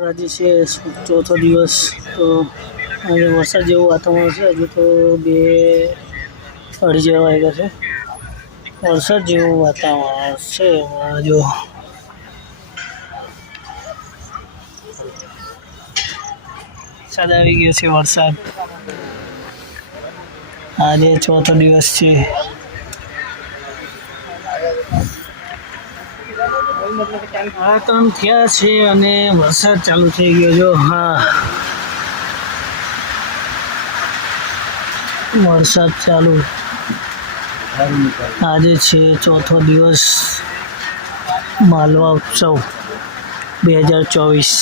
આજે છે ચોથો દિવસ, તો આજે વરસાદ જેવું વાતાવરણ છે, હજુ તો બે અઢી જેવા વાગ્યા છે. વરસાદ જેવું વાતાવરણ છે જો. વરસાદ આવી ગયો છે વરસાદ. આજે ચોથો દિવસ છે. હા ત્રણ થયા છે અને વરસાદ ચાલુ થઈ ગયો જો. હા. વરસાદ ચાલુ. આજે છે ચોથો દિવસ માલવા ઉત્સવ બે હજાર ચોવીસ.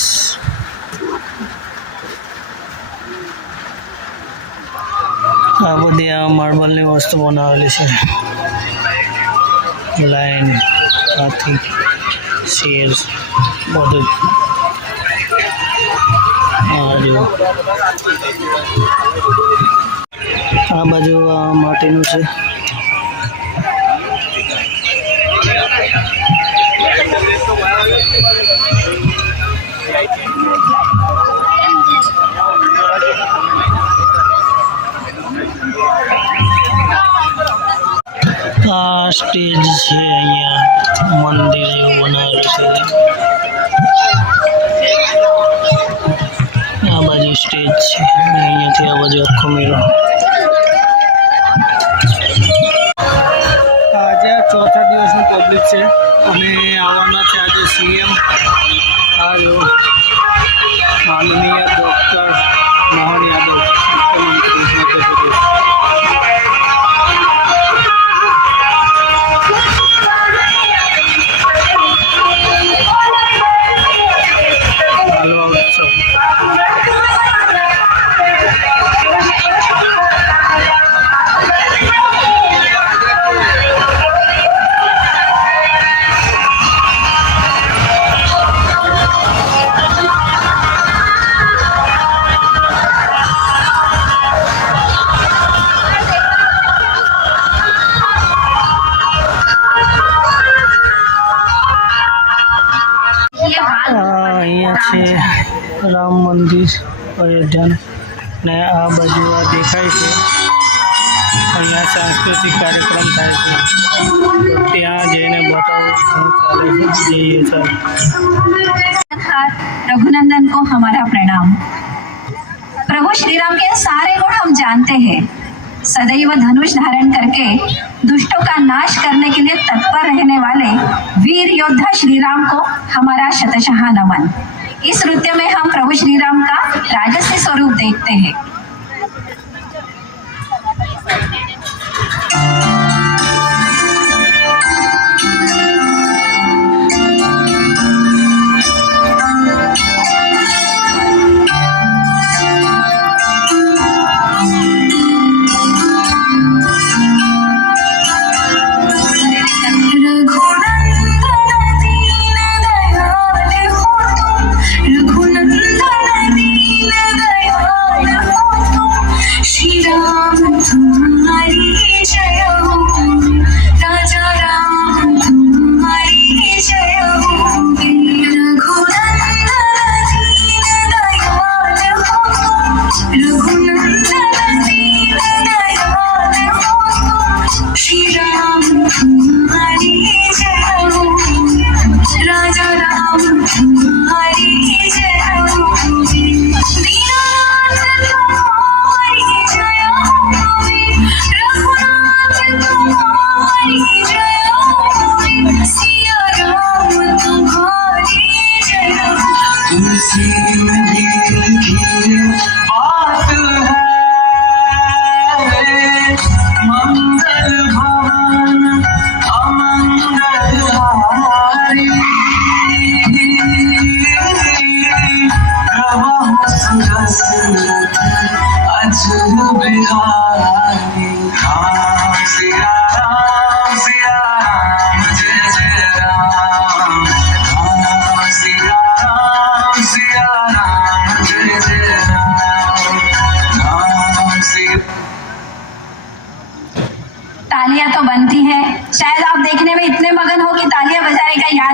આ બધી આ માર્બલની વસ્તુ બનાવેલી છે. લાઈન, હાથી. શેર બધું જ. આ જો આ બાજુ આ માટીનું છે આ સ્ટેજ છે અહીંયા મંદિર જેવું બનાવેલું છે આ બાજુ સ્ટેજ છે. અહીંયાથી આ બાજુ આખો મેળો. આજે ચોથા દિવસનું પબ્લિક છે. અને આવવાના છે આજે સીએમ આ રામ મંદિર અયોધ્યાનું ને આ બાજુ આ દેખાય છે અહીંયા સાંસ્કૃતિક કાર્યક્રમ થાય છે તો ત્યાં જઈને બતાવું શું ચાલે છે જઈએ ચાલો रघुनंदन को हमारा प्रणाम प्रभु श्री राम के सारे गुण हम जानते हैं सदैव धनुष धारण करके दुष्टों का नाश करने के लिए तत्पर रहने वाले वीर योद्धा श्री राम को हमारा शतशः नमन इस नृत्य में हम प्रभु श्री राम हैं।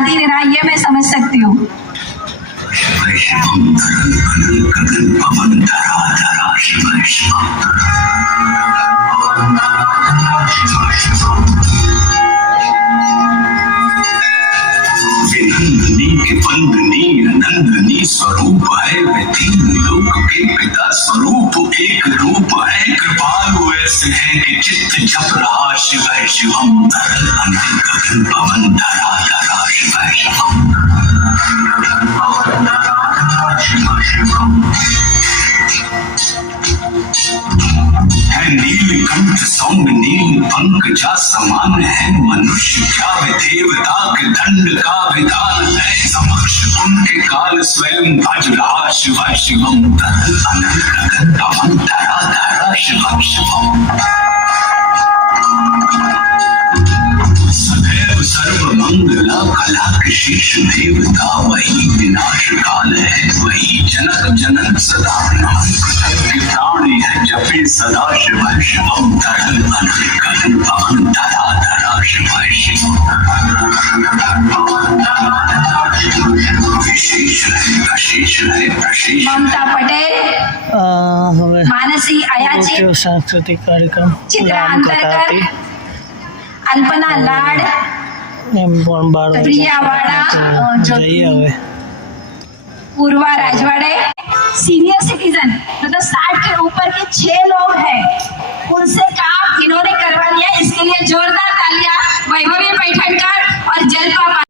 नहीं रहा ये मैं समझ सकती हूँ। नंदनी स्वरूप है तीन के पिता स्वरूप, एक रूप है कृपालु ऐसे है कि चित्त जप शिव शिवम। अनल गगन पवन धरा धरा शिव शिवम। है नीलकंठ सौम्य, नील पंकजा समान है मनुष्य, क्या देवता के दंड का विधान है? समक्ष उनके काल स्वयं भज रहा शिव शिवम। तरल पवन ऋषि सुखदेव वही विनाश काल है वही जनक जनक सदा प्राण यह जपे सदा शिव शिवम तरल गगन पवन धरा धरा शिव विशेष है अशेष है प्रशेष ममता पटेल मानसी अयाची सांस्कृतिक कार्यक्रम Chitra Antarkar Alpana Lad રામકથાથી અંતરકર alpana લાડ એમ પણ બાર વાગ્યા પ્રિયાવાળા, તો અ, જ્યોતિ. જઈએ હવે पूर्वा राजवाड़े सीनियर सिटीजन मतलब साठ के ऊपर के छह लोग हैं उनसे काम इन्होंने करवा लिया इसके लिए जोरदार तालियां वैभवी पैठणकर और जलपा पा-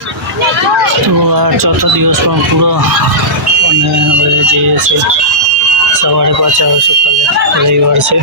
તો આ ચોથો દિવસ પણ પૂરો અને હવે જઈએ છીએ સવારે પાછા આવીશું કાલે રવિવાર છે